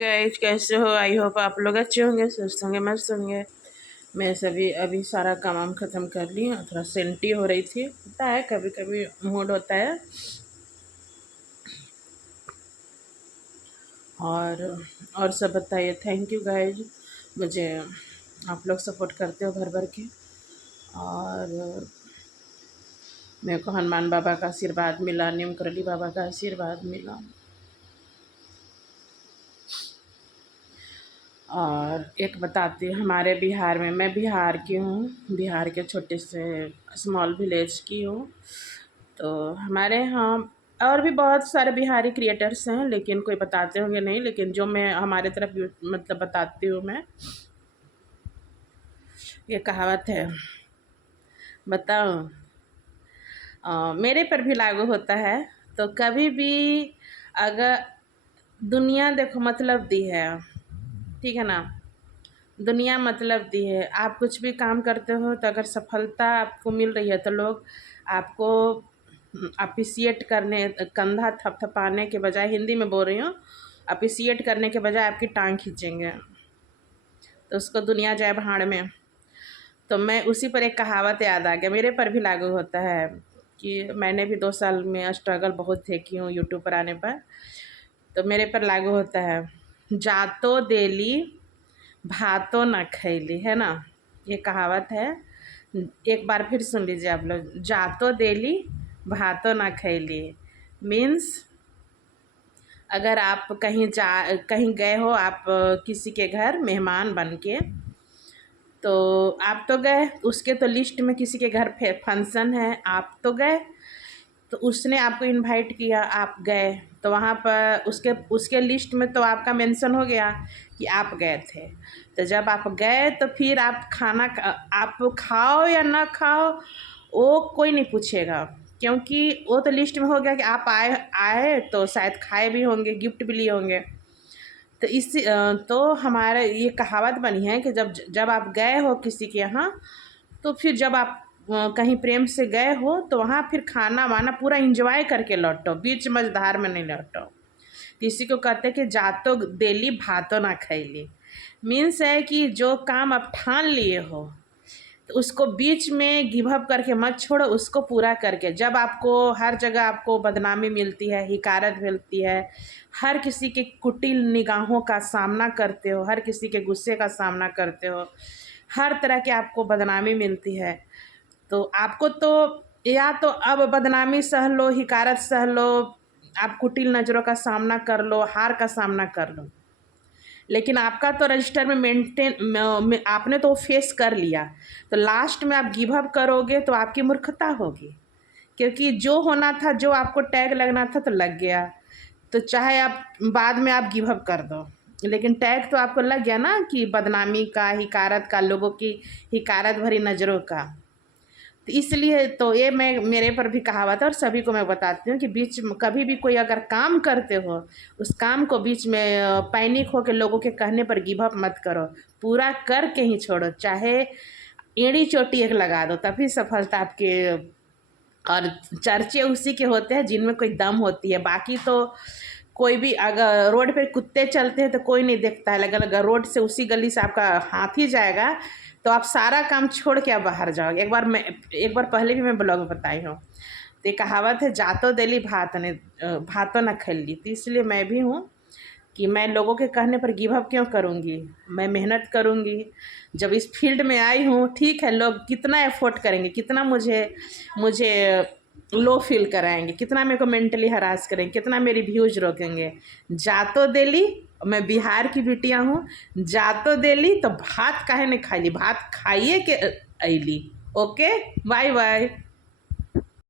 Guys कैसे हो? I hope आप लोग अच्छे होंगे, स्वस्थ होंगे, मस्त होंगे। मैं सभी अभी सारा काम वाम ख़त्म कर ली और थोड़ा सेंटी हो रही थी। होता है कभी कभी मूड होता है। और सब बताइए। थैंक यू गाइज, मुझे आप लोग सपोर्ट करते हो भर भर के। और मेरे को हनुमान बाबा का आशीर्वाद मिला, नीम करली बाबा का आशीर्वाद मिला। और एक बताती हूँ, हमारे बिहार में, मैं बिहार की हूँ, बिहार के छोटे से स्मॉल विलेज की हूँ। तो हमारे यहाँ और भी बहुत सारे बिहारी क्रिएटर्स हैं, लेकिन कोई बताते होंगे नहीं, लेकिन जो मैं हमारे तरफ मतलब बताती हूँ मैं। ये कहावत है, बताओ, मेरे पर भी लागू होता है। तो कभी भी अगर दुनिया देखो मतलब दी है, ठीक है ना, दुनिया मतलब दी है। आप कुछ भी काम करते हो तो अगर सफलता आपको मिल रही है तो लोग आपको अप्रिसिएट करने, कंधा थपथपाने के बजाय, हिंदी में बोल रही हूँ, अप्रिसिएट करने के बजाय आपकी टांग खींचेंगे। तो उसको दुनिया जाए भाड़ में। तो मैं उसी पर एक कहावत याद आ गया, मेरे पर भी लागू होता है कि मैंने भी 2 साल में स्ट्रगल बहुत थे की हूँ यूट्यूब पर आने पर। तो मेरे पर लागू होता है, जातो देली भातो न खैली, है ना। ये कहावत है, एक बार फिर सुन लीजिए आप लोग। जातो देली भातो न खैली मीन्स, अगर आप कहीं गए हो, आप किसी के घर मेहमान बन के, तो आप तो गए, उसके तो लिस्ट में किसी के घर फंक्शन है, आप तो गए, तो उसने आपको इनवाइट किया, आप गए, तो वहाँ पर उसके उसके लिस्ट में तो आपका मेंशन हो गया कि आप गए थे। तो जब आप गए तो फिर आप आप खाओ या ना खाओ, वो कोई नहीं पूछेगा, क्योंकि वो तो लिस्ट में हो गया कि आप आए आए तो शायद खाए भी होंगे, गिफ्ट भी लिए होंगे। तो तो हमारा ये कहावत बनी है कि जब जब आप गए हो किसी के यहाँ, तो फिर जब आप कहीं प्रेम से गए हो तो वहाँ फिर खाना वाना पूरा इंजॉय करके लौटो, बीच मझधार में नहीं लौटो। किसी को कहते कि जातो देली भातो ना खैली, मीन्स है कि जो काम आप ठान लिए हो तो उसको बीच में गिव अप करके मत छोड़ो, उसको पूरा करके। जब आपको हर जगह आपको बदनामी मिलती है, हिकारत मिलती है, हर किसी के कुटिल निगाहों का सामना करते हो, हर किसी के गुस्से का सामना करते हो, हर तरह के आपको बदनामी मिलती है, तो आपको तो या तो अब बदनामी सह लो, हिकारत सह लो, आप कुटिल नज़रों का सामना कर लो, हार का सामना कर लो, लेकिन आपका तो रजिस्टर में आपने तो फेस कर लिया। तो लास्ट में आप गिव अप करोगे तो आपकी मूर्खता होगी, क्योंकि जो होना था, जो आपको टैग लगना था तो लग गया। तो चाहे आप बाद में आप गिव अप कर दो, लेकिन टैग तो आपको लग गया ना, कि बदनामी का, हिकारत का, लोगों की हिकारत भरी नज़रों का। तो इसलिए तो ये मैं, मेरे पर भी कहावत है और सभी को मैं बताती हूँ कि बीच में कभी भी कोई अगर काम करते हो, उस काम को बीच में पैनिक हो के लोगों के कहने पर गिव अप मत करो, पूरा करके ही छोड़ो, चाहे एड़ी चोटी एक लगा दो, तभी सफलता आपके। और चर्चे उसी के होते हैं जिनमें कोई दम होती है, बाकी तो कोई भी, अगर रोड पे कुत्ते चलते हैं तो कोई नहीं देखता है, लेकिन अगर रोड से उसी गली से आपका हाथी जाएगा तो आप सारा काम छोड़ के आप बाहर जाओगे। एक बार पहले भी मैं ब्लॉग में बताई हूँ। तो ये कहावत है, जातो देली भातो न खैली। तो इसलिए मैं भी हूँ कि मैं लोगों के कहने पर गिव अप क्यों करूँगी, मैं मेहनत करूँगी। जब इस फील्ड में आई हूँ, ठीक है, लोग कितना एफोर्ट करेंगे, कितना मुझे मुझे लो फील कराएंगे, कितना मेरे को मेंटली हरास करेंगे, कितना मेरी व्यूज रोकेंगे। जातो देली, मैं बिहार की बिटिया हूँ, जातो देली तो भात काहे नहीं खाईली, भात खाइए के अली। Okay, bye bye.